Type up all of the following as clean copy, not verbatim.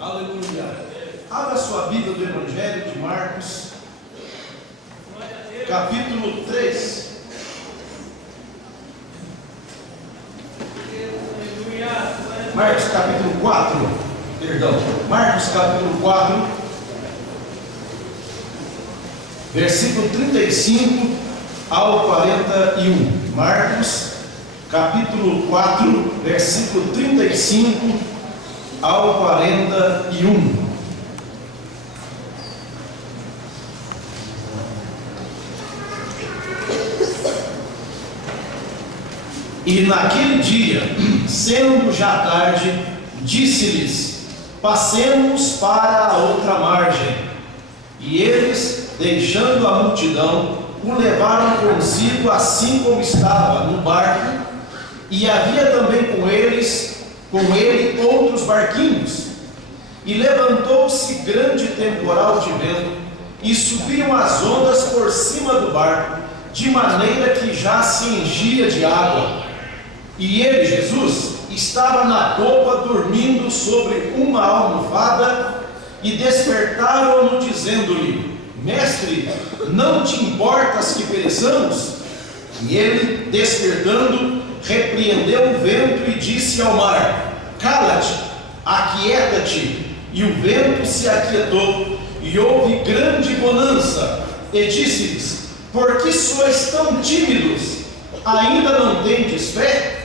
Aleluia. Abra sua Bíblia do Evangelho de Marcos, capítulo 3. Marcos capítulo 4. Perdão. Marcos capítulo 4, versículo 35 ao 41. Marcos capítulo 4, versículo 35 ao 41. E naquele dia, sendo já tarde, disse-lhes: passemos para a outra margem. E eles, deixando a multidão, o levaram consigo assim como estava no barco, e havia também com ele outros barquinhos. E levantou-se grande temporal de vento, e subiam as ondas por cima do barco, de maneira que já se enchia de água. E ele, Jesus, estava na popa dormindo sobre uma almofada, e despertaram-no dizendo-lhe: Mestre, não te importas que pereçamos? E ele, despertando, repreendeu o vento e disse ao mar: Cala-te, aquieta-te. E o vento se aquietou, e houve grande bonança. E disse-lhes: Por que sois tão tímidos? Ainda não tendes fé?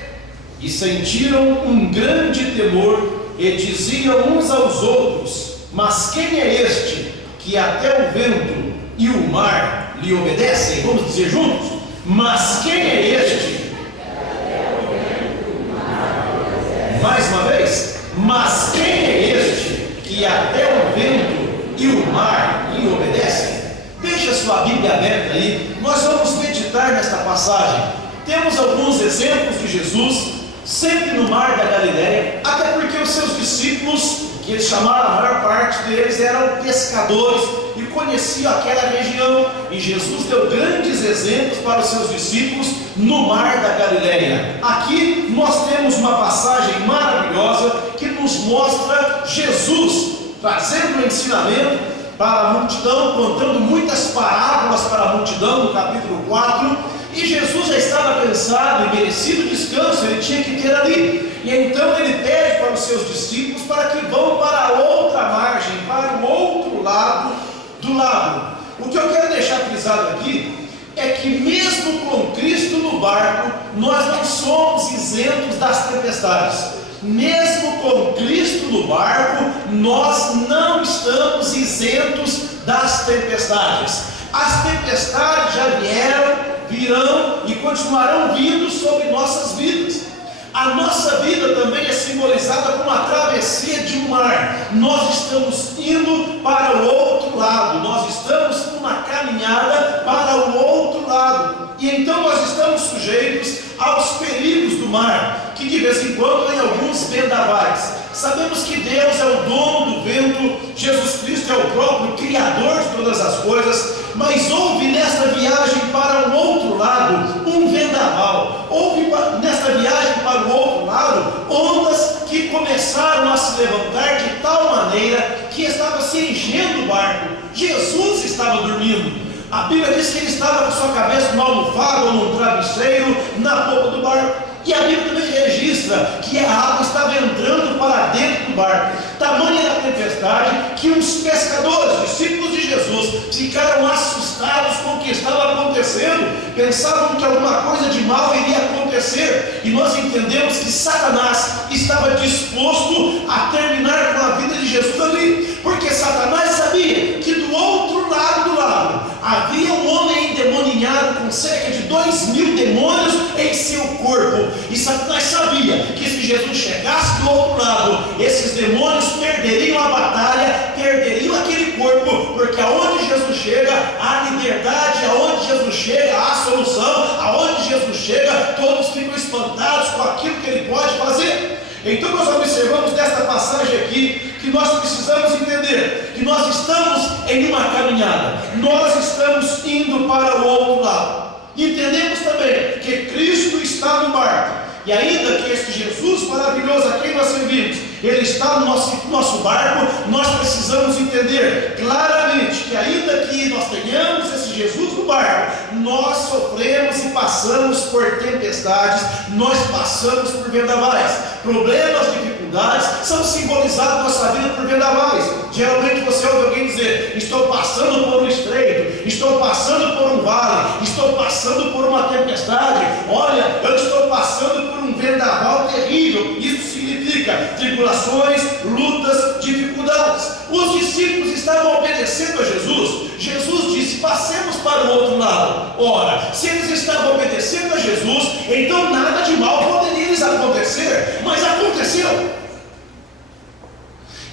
E sentiram um grande temor, e diziam uns aos outros: Mas quem é este, que até o vento e o mar lhe obedecem? Vamos dizer juntos: Mas quem é este? Mais uma vez: Mas quem é este, que até o vento e o mar lhe obedecem? Deixa sua Bíblia aberta aí, nós vamos meditar nesta passagem. Temos alguns exemplos de Jesus, sempre no mar da Galileia, até porque os seus discípulos, que eles chamaram, a maior parte deles eram pescadores e conheciam aquela região, e Jesus deu grandes exemplos para os seus discípulos no mar da Galileia. Aqui nós temos uma passagem maravilhosa que nos mostra Jesus trazendo um ensinamento para a multidão, contando muitas parábolas para a multidão no capítulo 4. E Jesus já estava cansado e merecido descanso, ele tinha que ter ali. E então ele pede para os seus discípulos para que vão para a outra margem, para o outro lado do lago. O que eu quero deixar frisado aqui é que mesmo com Cristo no barco, nós não somos isentos das tempestades. Mesmo com Cristo no barco, nós não estamos isentos das tempestades. As tempestades já virão e continuarão vindo sobre nossas vidas. A nossa vida também é simbolizada como a travessia de um mar. Nós estamos indo para o outro lado, nós estamos numa caminhada para o outro lado. E então nós estamos sujeitos aos perigos do mar, que de vez em quando tem alguns vendavais. Sabemos que Deus é o dono do vento, Jesus Cristo é o próprio Criador de todas as coisas, mas houve nesta viagem para o outro lado um vendaval, houve nesta viagem para o outro lado ondas que começaram a se levantar de tal maneira que estava se enchendo o barco. Jesus estava dormindo. A Bíblia diz que ele estava com sua cabeça numa almofada ou num travesseiro na popa do barco. E a Bíblia também registra que a água estava entrando para dentro do barco. Tamanha era a tempestade que os pescadores, discípulos de Jesus, ficaram assustados com o que estava acontecendo. Pensavam que alguma coisa de mal iria acontecer. E nós entendemos que Satanás estava disposto a terminar com a vida de Jesus ali. Porque Satanás sabia que do outro lado do lago havia um homem endemoniado com cerca de 2.000 demônios em seu corpo. E Satanás sabia que se Jesus chegasse do outro lado, esses demônios perderiam a batalha, perderiam aquele corpo, porque aonde Jesus chega, há liberdade, aonde Jesus chega, há solução, aonde Jesus chega, todos ficam espantados com aquilo que ele pode fazer. Então nós observamos nesta passagem aqui que nós precisamos entender que nós estamos em uma caminhada, nós estamos indo para o outro lado. Entendemos também que Cristo está no barco, E ainda que este Jesus maravilhoso a quem nós servimos, Ele está no nosso barco, nós precisamos entender claramente que ainda que nós tenhamos esse Jesus no barco, nós sofremos e passamos por tempestades, nós passamos por vendavais. Problemas, dificuldades são simbolizados na nossa vida por vendavais. Geralmente você ouve alguém dizer: estou passando por um estreito, estou passando por um vale, estou passando por uma tempestade. Olha, eu estou passando por um vendaval terrível. Isso significa tribulações, lutas, dificuldades. Os discípulos estavam obedecendo a Jesus. Jesus disse: passemos para o outro lado. Ora, se eles estavam obedecendo a Jesus, então nada de mal poderia lhes acontecer. Mas aconteceu.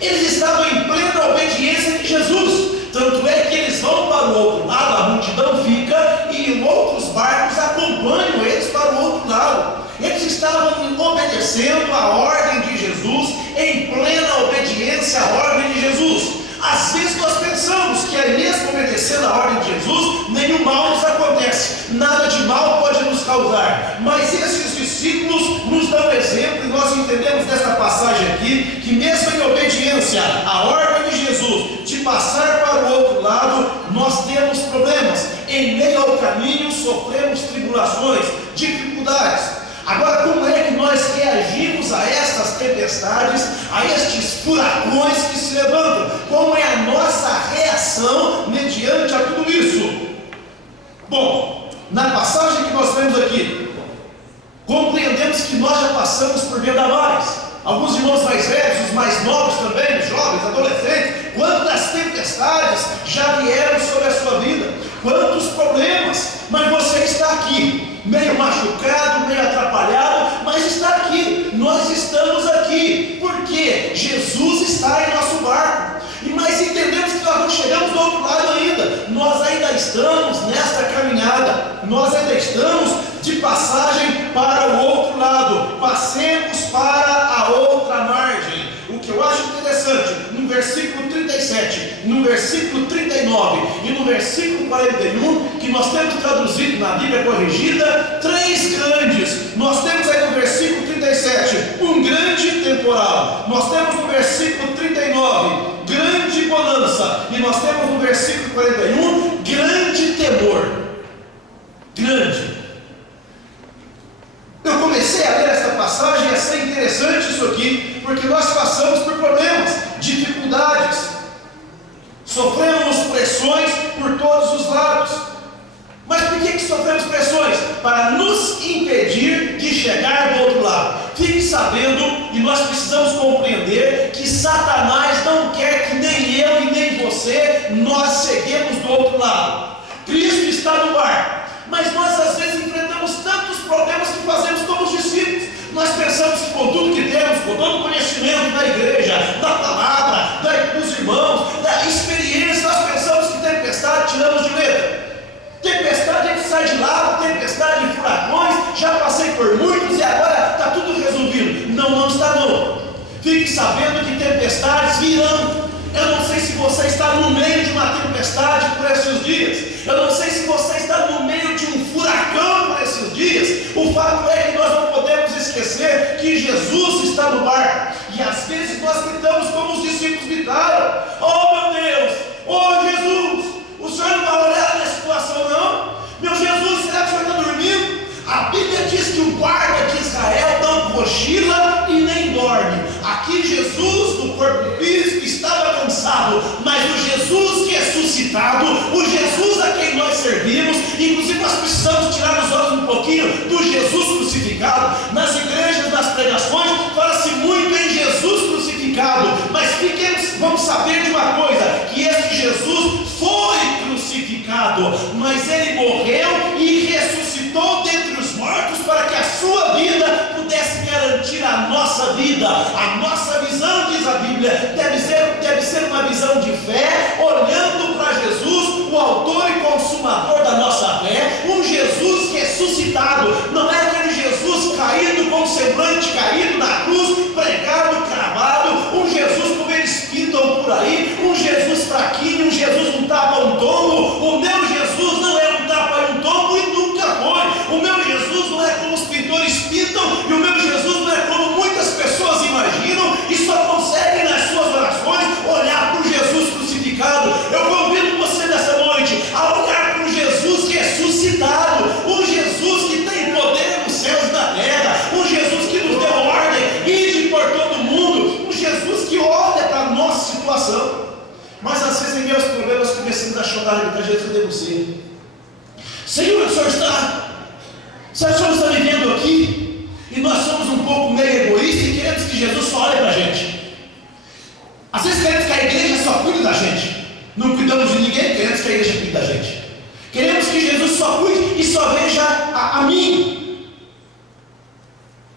Eles estavam em plena obediência de Jesus. Tanto é que eles vão para o outro lado, a multidão fica e outros barcos acompanham eles para o outro lado. Eles estavam obedecendo a ordem de Jesus, em plena obediência à ordem de Jesus. Às vezes nós pensamos que é mesmo obedecendo a ordem de Jesus, nenhum mal nos acontece, nada de mal pode nos causar. Mas esses discípulos nos dão exemplo, e nós entendemos nesta passagem aqui, que mesmo em obediência à ordem de Jesus, de passar para o outro lado, nós temos problemas. Em meio ao caminho sofremos tribulações, dificuldades. Agora, como é que nós reagimos a estas tempestades, a estes furacões que se levantam? Como é a nossa reação mediante a tudo isso? Bom, na passagem que nós vemos aqui, compreendemos que nós já passamos por vendavais. Alguns irmãos mais velhos, os mais novos também, os jovens, adolescentes, quantas tempestades já vieram sobre a sua vida, quantos problemas, mas você está aqui, meio machucado, meio atrapalhado, mas está aqui, nós estamos aqui, porque Jesus está em nosso barco. Mas entendemos que nós não chegamos do outro lado ainda, nós ainda estamos nesta caminhada, nós ainda estamos de passagem para o outro lado, passemos para a outra margem. O que eu acho interessante, no versículo 37, no versículo 39 e no versículo 41, que nós temos traduzido na Bíblia corrigida, três grandes. Nós temos aí no versículo 37, um grande temporal. Nós temos no versículo 39, grande bonança. E nós temos no versículo 41, grande temor. Grande. Eu comecei a ler esta passagem e achei interessante isso aqui, porque nós passamos por problemas, dificuldades, sofremos pressões por todos os lados. Mas por que sofremos pressões? Para nos impedir de chegar do outro lado. Fique sabendo, e nós precisamos compreender, que Satanás não quer que nem eu e nem você, nós cheguemos do outro lado. Cristo está no barco, mas nós às vezes enfrentamos tantos problemas que fazemos como os discípulos. Nós pensamos que com tudo que temos, com todo o conhecimento da igreja, da palavra, dos irmãos, da experiência, nós pensamos que tempestade tiramos de letra. Tempestade a gente sai de lado, tempestade de furacões, já passei por muitos e agora está tudo resolvido. Não, não está não. Fique sabendo que tempestades virão. Eu não sei se você está no meio de uma tempestade por esses dias. Eu não sei se você está no meio de um furacão por esses dias. O fato é que nós não podemos esquecer que Jesus está no barco. E às vezes nós gritamos como os discípulos gritaram: oh meu Deus, oh Jesus, o Senhor não vai olhar na situação não? Meu Jesus, será que o Senhor está dormindo? A Bíblia diz que o guarda de Israel não cochila e nem dorme. Aqui Jesus, no corpo físico, estava cansado, mas o Jesus ressuscitado, o Jesus a quem nós servimos, inclusive nós precisamos tirar os olhos um pouquinho do Jesus crucificado. Nas igrejas, nas pregações, fala-se muito em Jesus crucificado, mas vamos saber de uma coisa, que esse Jesus foi crucificado, mas ele morreu e ressuscitou dentre os mortos para que a sua vida pudesse garantir a nossa vida. A nossa visão, diz a Bíblia, deve ser uma visão de fé, olhando para Jesus, o autor e consumador da nossa fé, um Jesus ressuscitado. Não é aquele Jesus caído, com o semblante caído na cruz, pregado, cravado, um Jesus como eles pintam por aí, um Jesus fraquinho, um Jesus um tapa, um tombo. O meu Jesus não é um tapa e um tombo e nunca foi. O meu Jesus não é como os pintores pintam, e o meu situação. Mas às vezes em meus problemas começamos a chorar e Jesus, cadê você? Senhor, o Senhor está? O Senhor está vivendo aqui? E nós somos um pouco meio egoístas e queremos que Jesus só olhe para a gente. Às vezes queremos que a igreja só cuide da gente. Não cuidamos de ninguém, queremos que a igreja cuide da gente. Queremos que Jesus só cuide e só veja a mim.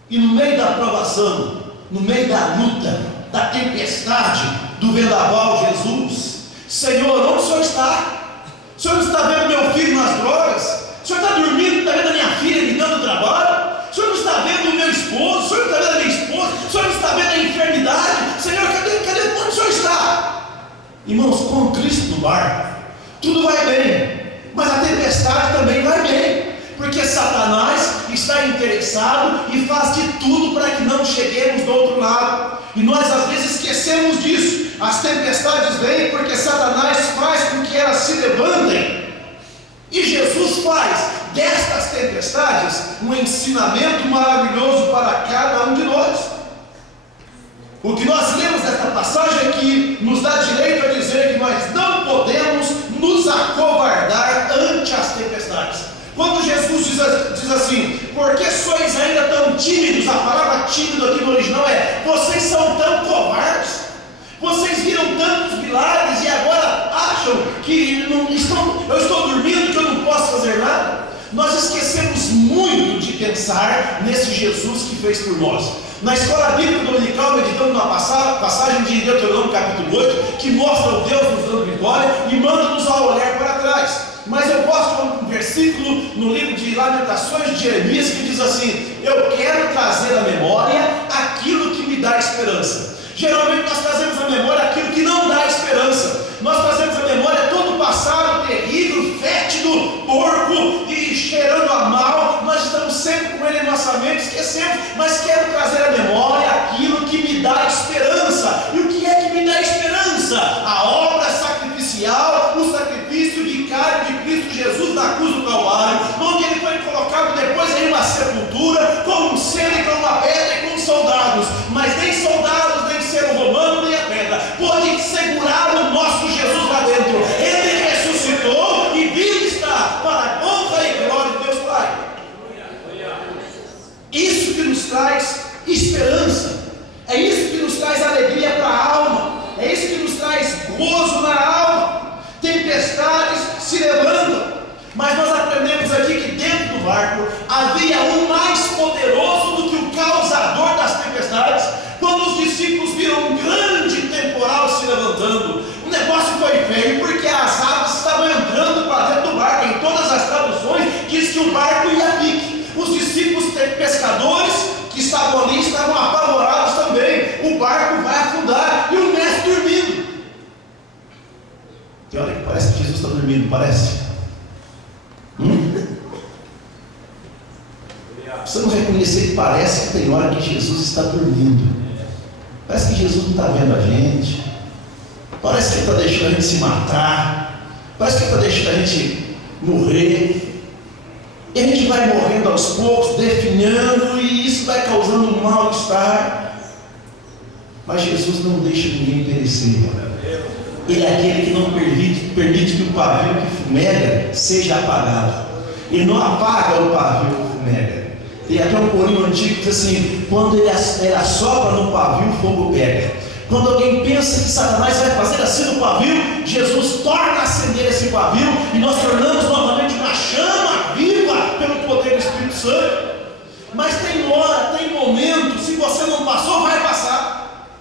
E no meio da provação, no meio da luta, da tempestade, do vendaval, Jesus, Senhor, onde o Senhor está? O Senhor não está vendo meu filho nas drogas? O Senhor está dormindo, está vendo a minha filha me dando trabalho? O Senhor não está vendo o meu esposo? O Senhor não está vendo a minha esposa? O Senhor não está vendo a enfermidade? Senhor, cadê onde o Senhor está? Irmãos, com Cristo no barco, tudo vai bem, mas a tempestade também vai bem, porque Satanás está interessado e faz de tudo para que não cheguemos do outro lado. E nós às vezes esquecemos disso. As tempestades vêm porque Satanás faz com que elas se levantem. E Jesus faz destas tempestades um ensinamento maravilhoso para cada um de nós. O que nós lemos nesta passagem aqui nos dá direito a dizer que nós não podemos nos acovardar ante as tempestades. Quando Jesus diz assim, por que sois ainda tão tímidos? A palavra tímido aqui no original é, vocês são tão covardes, vocês viram tantos milagres e agora acham que eu estou dormindo, que eu não posso fazer nada. Nós esquecemos muito de pensar nesse Jesus que fez por nós. Na escola bíblica dominical, meditando na passagem de Deuteronômio capítulo 8, que mostra o Deus nos dando vitória e manda-nos a olhar para trás. Mas eu gosto de um versículo no livro de Lamentações de Jeremias que diz assim, eu quero trazer à memória aquilo que me dá esperança. Geralmente nós trazemos à memória aquilo que não dá esperança. Nós trazemos à memória todo o passado terrível, fétido, porco e cheirando a mal. Nós estamos sempre com ele em nossa mente, esquecemos. Mas quero trazer à memória aquilo que me dá esperança. E o que é que me dá esperança? A obra sacrificial, o sacrifício de carne de Cristo Jesus na cruz do Calvário, onde ele foi colocado depois em uma sepultura, com um selo e com uma pedra e com soldados. Mas nem soldados, nem ser romano, nem a pedra pode segurar o nosso Jesus lá dentro. Ele ressuscitou e vivo está para a honra e glória de Deus Pai. Isso que nos traz esperança, é isso que nos traz alegria para a alma, é isso que nos traz gozo na alma. Tempestades se levantam, mas nós aprendemos aqui que dentro do barco havia um mais poderoso do que o causador das tempestades. Quando os discípulos viram um grande temporal se levantando, o negócio foi feio, porque as águas estavam entrando para dentro do barco. Em todas as traduções diz que o barco ia a pique. Os discípulos pescadores que estavam ali estavam apavorados também. O barco vai afundar e o mestre dormindo. Tem hora que parece que Jesus está dormindo, parece? Precisamos reconhecer que parece que tem hora que Jesus está dormindo. Parece que Jesus não está vendo a gente. Parece que ele está deixando a gente se matar. Parece que ele está deixando a gente morrer. E a gente vai morrendo aos poucos, definhando, e isso vai causando um mal-estar. Mas Jesus não deixa ninguém perecer. Ele é aquele que não permite que o pavio que fumega seja apagado. Ele não apaga o pavio que fumega. Tem até um corinho antigo que diz assim, quando ele assopra no pavio, o fogo pega. Quando alguém pensa que Satanás vai fazer assim no pavio, Jesus torna a acender esse pavio e nós tornamos novamente uma chama viva pelo poder do Espírito Santo. Mas tem hora, tem momento, se você não passou, vai passar.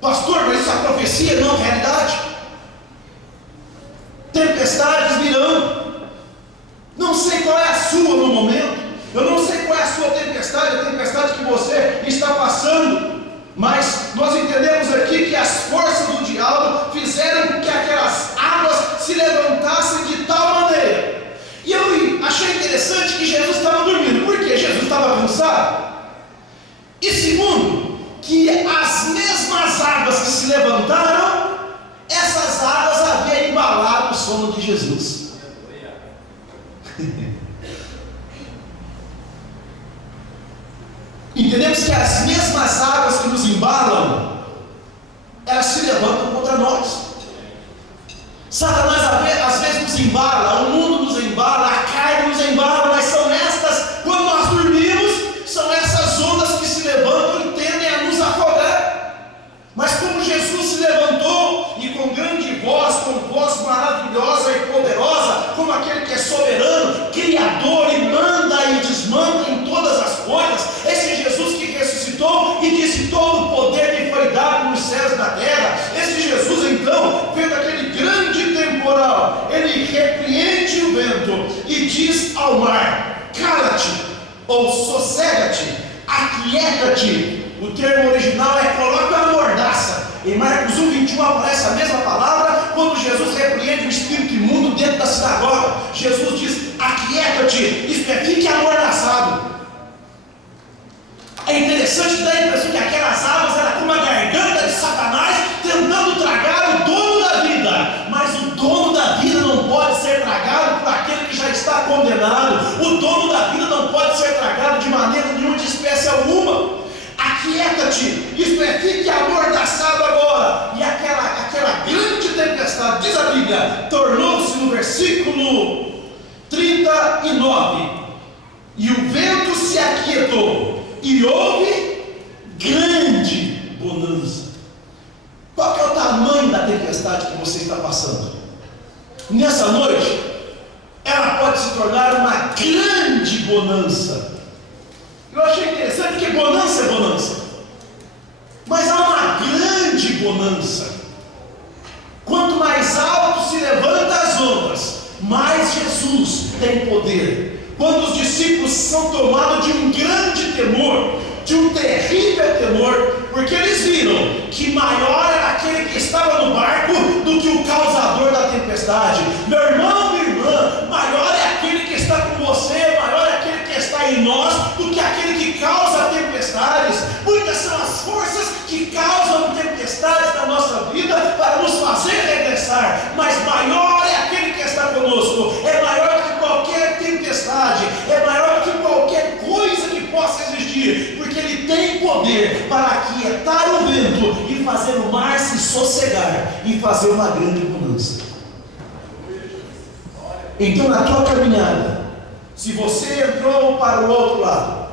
Pastor, mas isso é profecia, não é realidade. Tempestades virão. Não sei qual é a sua no momento. Eu não sei qual é a sua tempestade, a tempestade que você está passando. Mas nós entendemos aqui que as forças do diabo fizeram com que aquelas águas se levantassem de tal maneira. E eu achei interessante que Jesus estava dormindo. Por quê? Jesus estava cansado. E segundo, que as mesmas águas que se levantaram, essas águas haviam embalado o sono de Jesus. Entendemos que as mesmas águas que nos embalam, elas se levantam Satanás às vezes nos embala, o mundo nos embala, a carne nos embala, mas são estas, quando nós dormimos, são essas ondas que se levantam e tendem a nos afogar. Mas como Jesus se levantou e com grande voz, com voz maravilhosa e poderosa, como aquele que é soberano, criador e manda e desmanda em todas as coisas, esse Jesus que ressuscitou e disse: todo o poder me foi dado nos céus e na terra. Esse Jesus então, vendo aquele grande temporal, ele repreende o vento e diz ao mar: cala-te, ou sossega-te, aquieta-te. O termo original é coloca a mordaça. Em Marcos 1:21 aparece a mesma palavra quando Jesus repreende o espírito imundo dentro da sinagoga. Jesus diz: aquieta-te, isto é, fique amordaçado. É interessante, dá a impressão que aquelas águas eram como a garganta de Satanás tentando tragar o dono da vida. Mas o dono da vida não pode ser tragado por aquele que já está condenado. O dono da vida não pode ser tragado de maneira nenhuma, de espécie alguma. Aquieta-te, isto é, fique amordaçado agora. E aquela grande tempestade, diz a Bíblia, tornou-se no versículo 39, e o vento se aquietou, e houve grande bonança. Qual que é o tamanho da tempestade que você está passando? Nessa noite, ela pode se tornar uma grande bonança. Eu achei interessante porque bonança é bonança, mas há uma grande bonança. Quanto mais alto se levanta as ondas, mais Jesus tem poder. Quando os discípulos são tomados de um grande temor, de um terrível temor, porque eles viram que maior era aquele que estava no barco do que o causador da tempestade. Meu irmão, minha irmã, maior é aquele que está com você, maior é aquele que está em nós, do que aquele que causa tempestades. Muitas são as forças que causam tempestades na nossa vida para nos fazer regressar, mas maior é aquele que está conosco, é maior que qualquer tempestade, é maior que qualquer coisa que possa existir, porque Ele tem poder para aquietar o vento e fazer o mar se sossegar e fazer uma grande bonança. Então, na tua caminhada, se você entrou para o outro lado,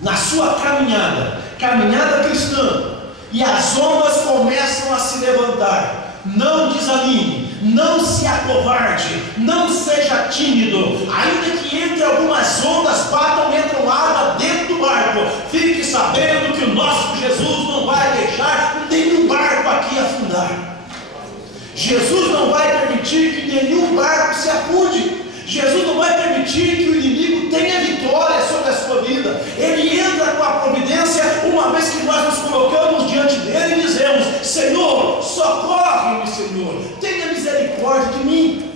na sua caminhada cristã, e as ondas começam a se levantar, não desanime, não se acovarde, não seja tímido, ainda que entre algumas ondas batam, entram água dentro do barco, fique sabendo que o nosso Jesus não vai deixar nenhum barco aqui afundar. Jesus não vai permitir que nenhum barco se afunde. Jesus não vai permitir que o inimigo tenha vitória sobre a sua vida. Ele entra com a providência uma vez que nós nos colocamos diante dele e dizemos: Senhor, socorre-me, Senhor, tenha misericórdia de mim.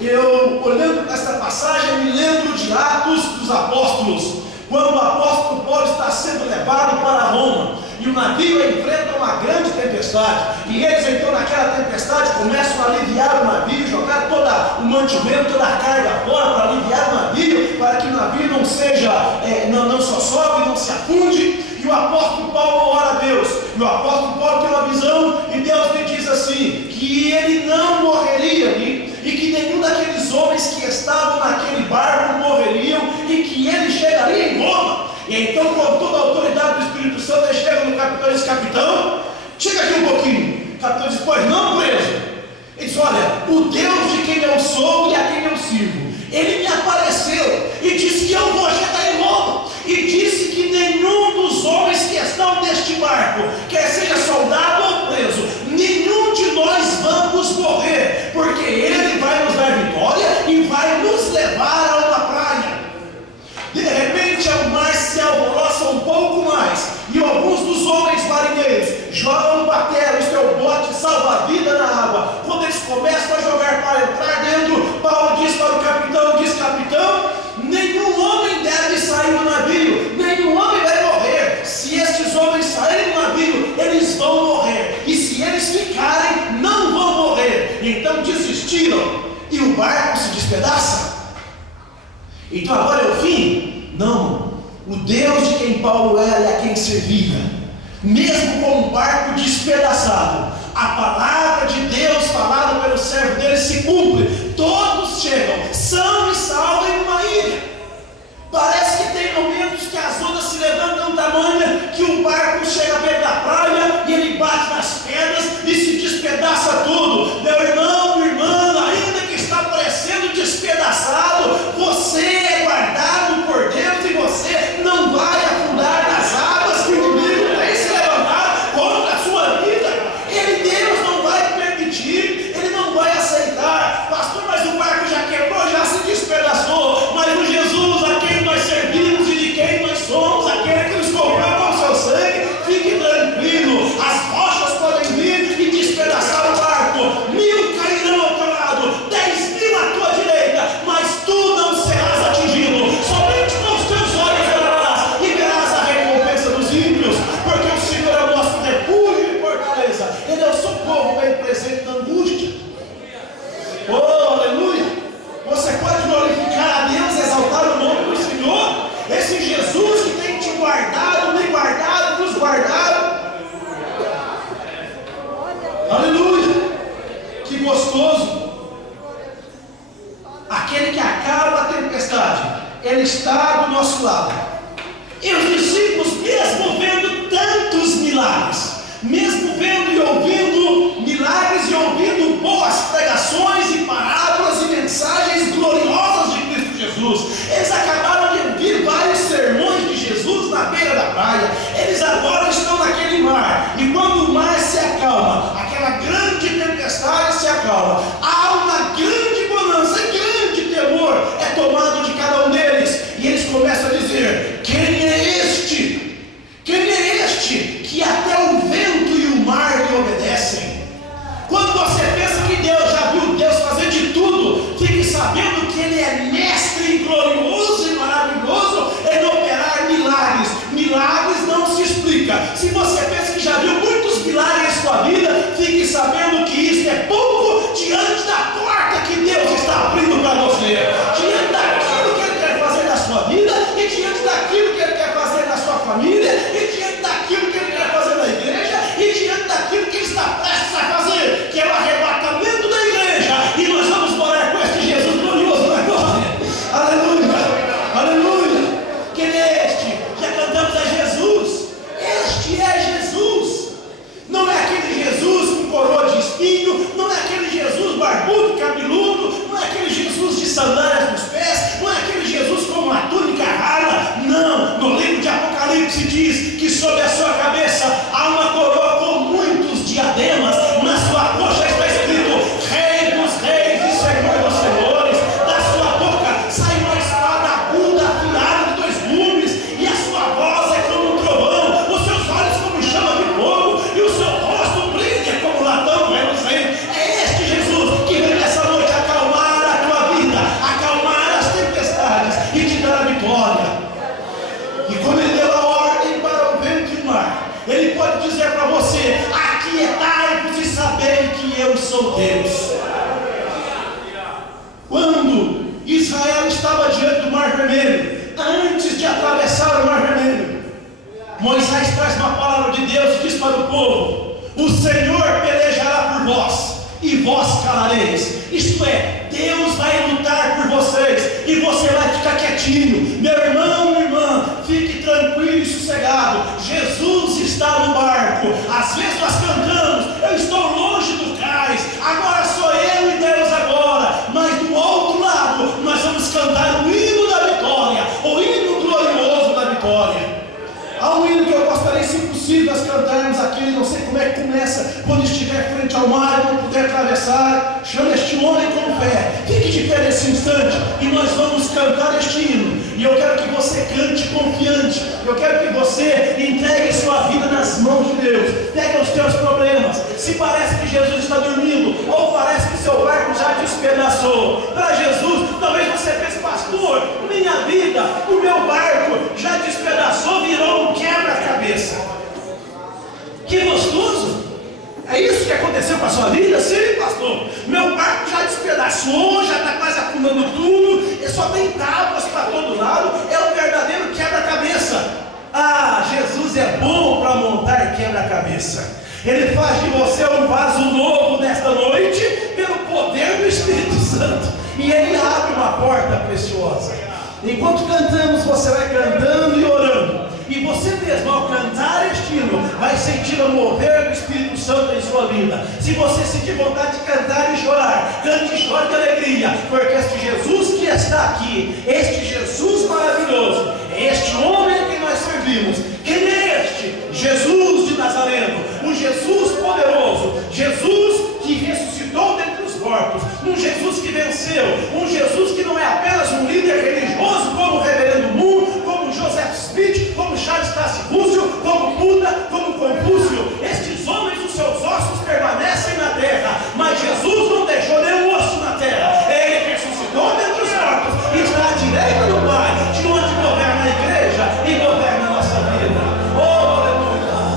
Eu, olhando para esta passagem, me lembro de Atos dos Apóstolos, quando o apóstolo Paulo está sendo levado para Roma, e o navio enfrenta uma grande tempestade, e eles então naquela tempestade começam a aliviar o navio, jogar todo o mantimento, toda a carga fora para aliviar o navio, para que o navio não seja, não só sobe, não se afunde. E o apóstolo Paulo ora a Deus, e o apóstolo Paulo tem uma visão, e Deus lhe diz assim, que ele não morreria ali, e que nenhum daqueles homens que estavam naquele barco morreriam, e que ele chegaria em Roma. E então, com toda a autoridade do Espírito Santo, ele chega no capitão e diz: capitão, chega aqui um pouquinho. O capitão diz: pois não, preso. Ele diz: olha, o Deus de quem eu sou e a quem eu sirvo, ele me apareceu e disse que eu vou chegar em Roma, e disse que nenhum dos homens que estão neste barco, quer seja soldado ou preso, nenhum de nós vamos morrer, porque ele vai nos dar vitória e vai nos levar a uma praia. De repente o mar se alvoroça um pouco mais, e alguns dos homens marinheiros jogam um batero, isto é, o bote salva-vida na água. Quando eles começam a jogar para entrar dentro, Paulo diz para o capitão, diz: capitão, nenhum homem deve sair do navio, nenhum homem vai morrer. Se estes homens saírem do navio, eles vão morrer, e se eles ficarem, não vão morrer. Então desistiram, e o barco se despedaça. Então agora é o fim? Não. O Deus de quem Paulo era e a quem servia, mesmo com um barco despedaçado, a palavra de Deus falada pelo servo dele se cumpre. Todos chegam são e salvos em uma ilha. Parece que tem momentos que as ondas se levantam tamanha que o barco chega perto da praia e ele bate nas pedras e se despedaça tudo. Meu irmão, minha irmã, ainda que está parecendo despedaçado, você é guardado por Deus e você não vai afundar nas águas que o inimigo tem se levantar contra a sua vida. Deus não vai permitir, Ele não vai aceitar. Pastor, mas o barco já quebrou, já se despedaçou. Mas o Jesus a quem nós servimos e de quem nós somos, aquele que nos comprou com o seu sangue, fique tranquilo. As rochas podem vir e despedaçar o barco. 1000 cairão ao teu lado, 10.000 à tua direita, mas tu não serás atingido. Somente com os teus olhos olharás e verás a recompensa dos ímpios, porque o Senhor é o nosso refúgio e fortaleza. Ele é o socorro bem presente na angústia. Oh, aleluia! Você pode glorificar a Deus, exaltar o nome do Senhor. Esse Jesus que tem te guardado, me guardado, nos guardado. Aleluia! Que gostoso! Aquele que acalma a tempestade, Ele está do nosso lado. E os discípulos, mesmo vendo tantos milagres, mesmo vendo e ouvindo milagres e ouvindo boas pregações e parábolas e mensagens gloriosas de Cristo Jesus, eles acabaram de ouvir vários sermões de Jesus na beira da praia. Eles agora estão naquele mar, e quando o mar se acalma, aquela grande tempestade se acalma, há uma grande bonança, grande temor é tomado de cada um deles, e eles começam a dizer: quem é este? Quem é este que até o vento e o mar lhe obedecem? Quando você pensa que Deus já viu Deus fazer de tudo, fique sabendo que Ele é mestre e glorioso e maravilhoso em operar milagres. Milagres não se explica. Se você pensa que já viu muitos milagres em sua vida, fique sabendo que isso é pouco diante da porta que Deus está abrindo para você, diante daquilo que Ele quer fazer na sua vida, e diante daquilo que Ele quer fazer na sua família, e diante daquilo que Ele quer fazer na igreja, e diante daquilo que Ele está prestes a fazer, que é o arrebatamento da igreja, e nós vamos morar com este Jesus glorioso na glória. Aleluia, aleluia. Quem é este? Já cantamos a Jesus. Este é Jesus. Não é aquele Jesus com coroa de espinho, não é aquele Jesus barbudo, cabeludo, não é aquele Jesus de sandálias nos pés, não é aquele Jesus com uma túnica rara. Não, no livro de Apocalipse diz que sobre a sua cabeça há uma coroa com muitos diademas, na sua coxa está escrito Rei dos Reis e Senhor dos Senhores. Da sua boca sai uma espada aguda afiada de 2 gumes, e a sua voz é como um trovão, os seus olhos como chama de fogo, e o seu rosto brilha como latão reluzente. É este Jesus que vem nessa noite acalmar a tua vida, acalmar as tempestades e te dar a vitória. E como Ele deu a ordem para o vento e o mar, Ele pode dizer para você: aquietai-vos e sabei que eu sou Deus. Quando Israel estava diante do Mar Vermelho, antes de atravessar o Mar Vermelho, Moisés traz uma palavra de Deus e diz para o povo: o Senhor pelejará por vós, e vós calareis. Isto é, Deus vai lutar por vocês, e você vai ficar quietinho. Meu irmão, minha irmã, fique tranquilo e sossegado. Jesus está no barco. Às vezes nós cantamos: eu estou longe do cais, agora sou eu e Deus agora. Mas do outro lado, nós vamos cantar o hino da vitória, o hino glorioso da vitória. Há um hino que eu gostaria, se possível, nós cantarmos aqui. Não sei como é que começa. Quando estiver frente ao mar e não puder atravessar, chame este homem com fé. Fique de pé nesse instante e nós vamos cantar este hino. E eu quero que você cante confiante. Eu quero que você entregue sua vida nas mãos de Deus. Pegue os teus problemas. Se parece que Jesus está dormindo, ou parece que seu barco já despedaçou, para Jesus, talvez você pense: pastor, minha vida, o meu barco já despedaçou, virou um quebra-cabeça. Que gostoso! É isso que aconteceu com a sua vida? Sim, pastor. Meu barco já despedaçou, já está quase afundando tudo, e só tem tábuas para todo lado. É um verdadeiro quebra-cabeça. Ah, Jesus é bom para montar quebra-cabeça. Ele faz de você um vaso novo nesta noite, pelo poder do Espírito Santo. E Ele abre uma porta preciosa. Enquanto cantamos, você vai cantando e orando. E você mesmo, ao cantar este hino, vai sentir o mover do Espírito Santo em sua vida. Se você sentir vontade de cantar e chorar, cante e chore de alegria, porque este Jesus que está aqui, este Jesus maravilhoso, é este homem a quem nós servimos. Quem é este? Jesus de Nazareno, o Jesus poderoso, Jesus que ressuscitou dentre os mortos, um Jesus que venceu, um Jesus que não é apenas um líder religioso como o Reverendo Moon, como Joseph Smith, como Charles Taze Russell, como Buda, como Confúcio. Estes homens, os seus ossos permanecem na terra, mas Jesus não deixou nenhum osso na terra. Ele ressuscitou dentre os mortos e está à direita do Pai, de onde governa a igreja e governa a nossa vida. Oh, aleluia!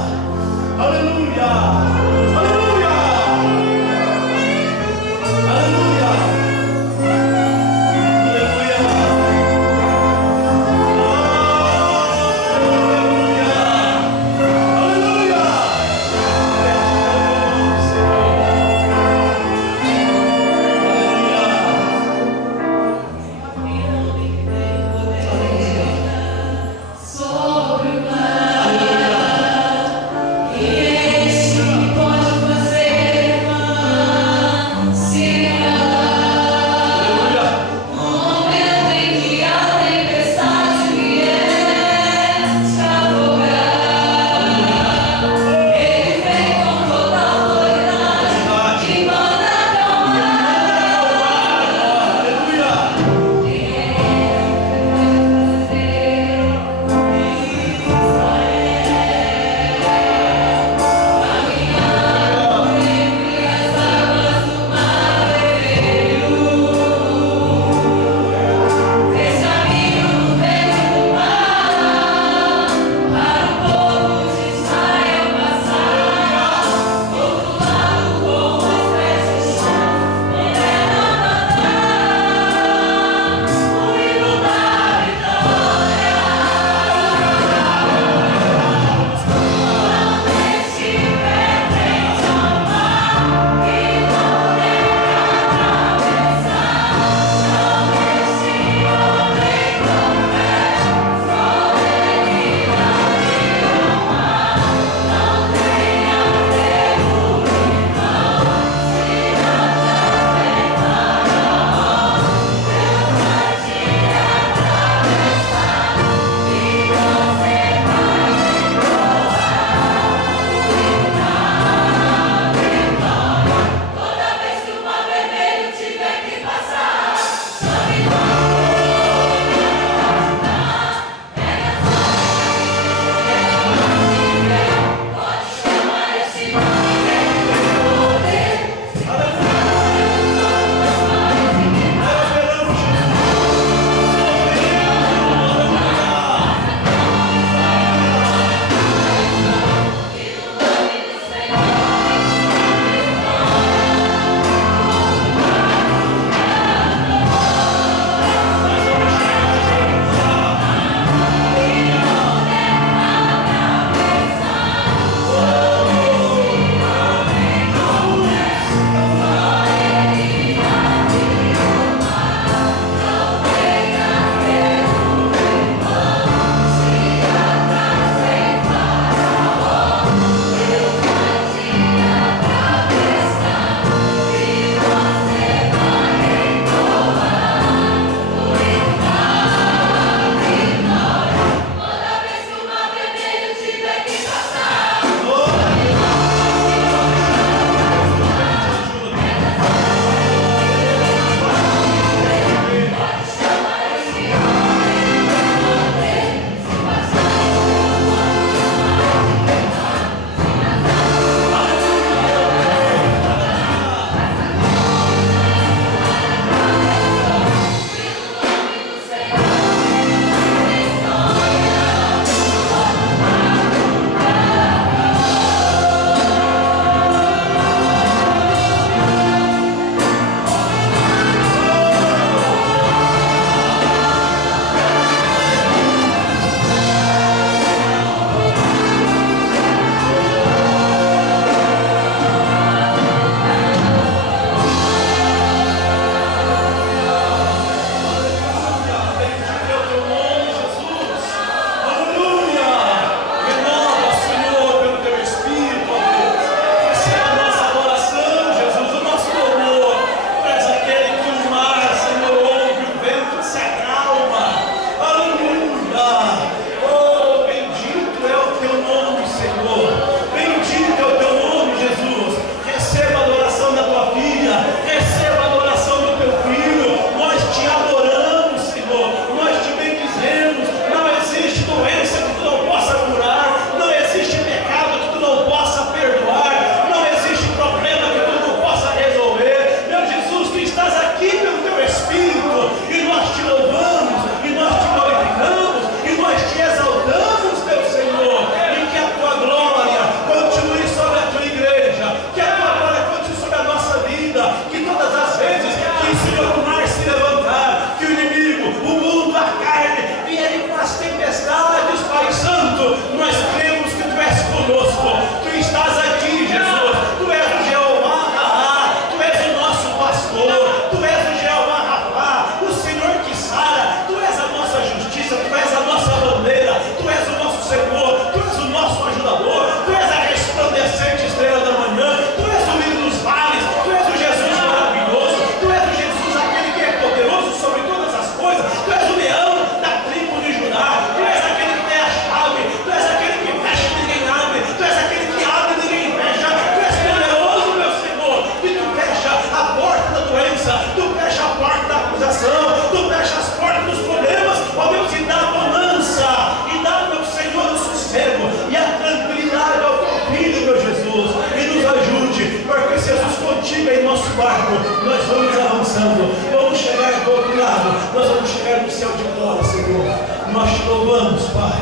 barco, nós vamos avançando, vamos chegar do outro lado, nós vamos chegar no céu de glória, Senhor. Nós te louvamos, Pai.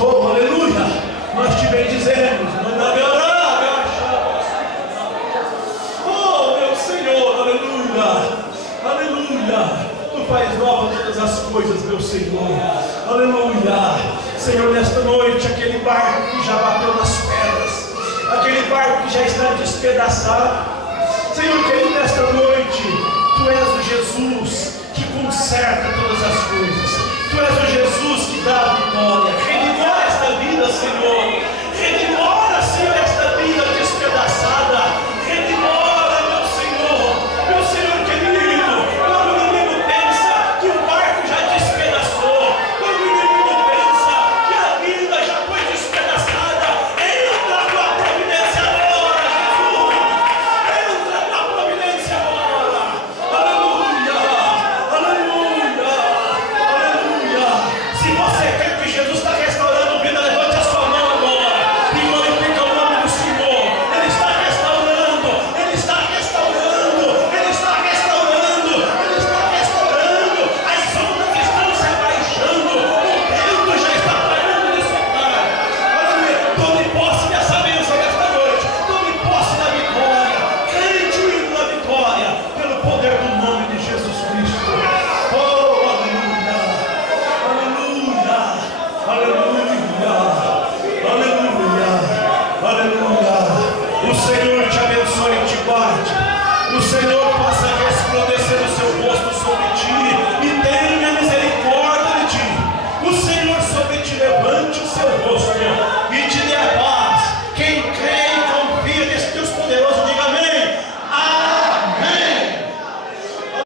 Oh, aleluia. Nós te bendizemos. Oh, meu Senhor, aleluia. Aleluia. Tu faz nova todas as coisas, meu Senhor. Aleluia. Senhor, nesta noite, aquele barco que já bateu nas pedras, aquele barco que já está despedaçado, Senhor querido, nesta noite, Tu és o Jesus que conserta todas as coisas. Tu és o Jesus que dá a vitória. Revigora esta vida, Senhor. Revigora, Senhor, esta vida despedaçada. Revigora, meu Senhor. Meu Senhor querido, quando o inimigo pensa que o barco já despedaçou, quando o inimigo pensa que a vida já foi despedaçada, entra com a providência agora, Jesus. Entra com a providência agora. Aleluia. Aleluia. Aleluia. Se você quer que Jesus está restaurando vida, levante a sua mão agora e glorifica o nome do Senhor. Ele está restaurando, Ele está restaurando, Ele está restaurando, Ele está restaurando. As ondas estão se abaixando, o vento já está parando de soprar. Aleluia. Tome posse dessa bênção nesta noite, tome posse da vitória, crente o hino da vitória, pelo poder do nome de Jesus Cristo. Oh, aleluia. Aleluia, aleluia, aleluia, aleluia. O Senhor te abençoe e te guarde. O Senhor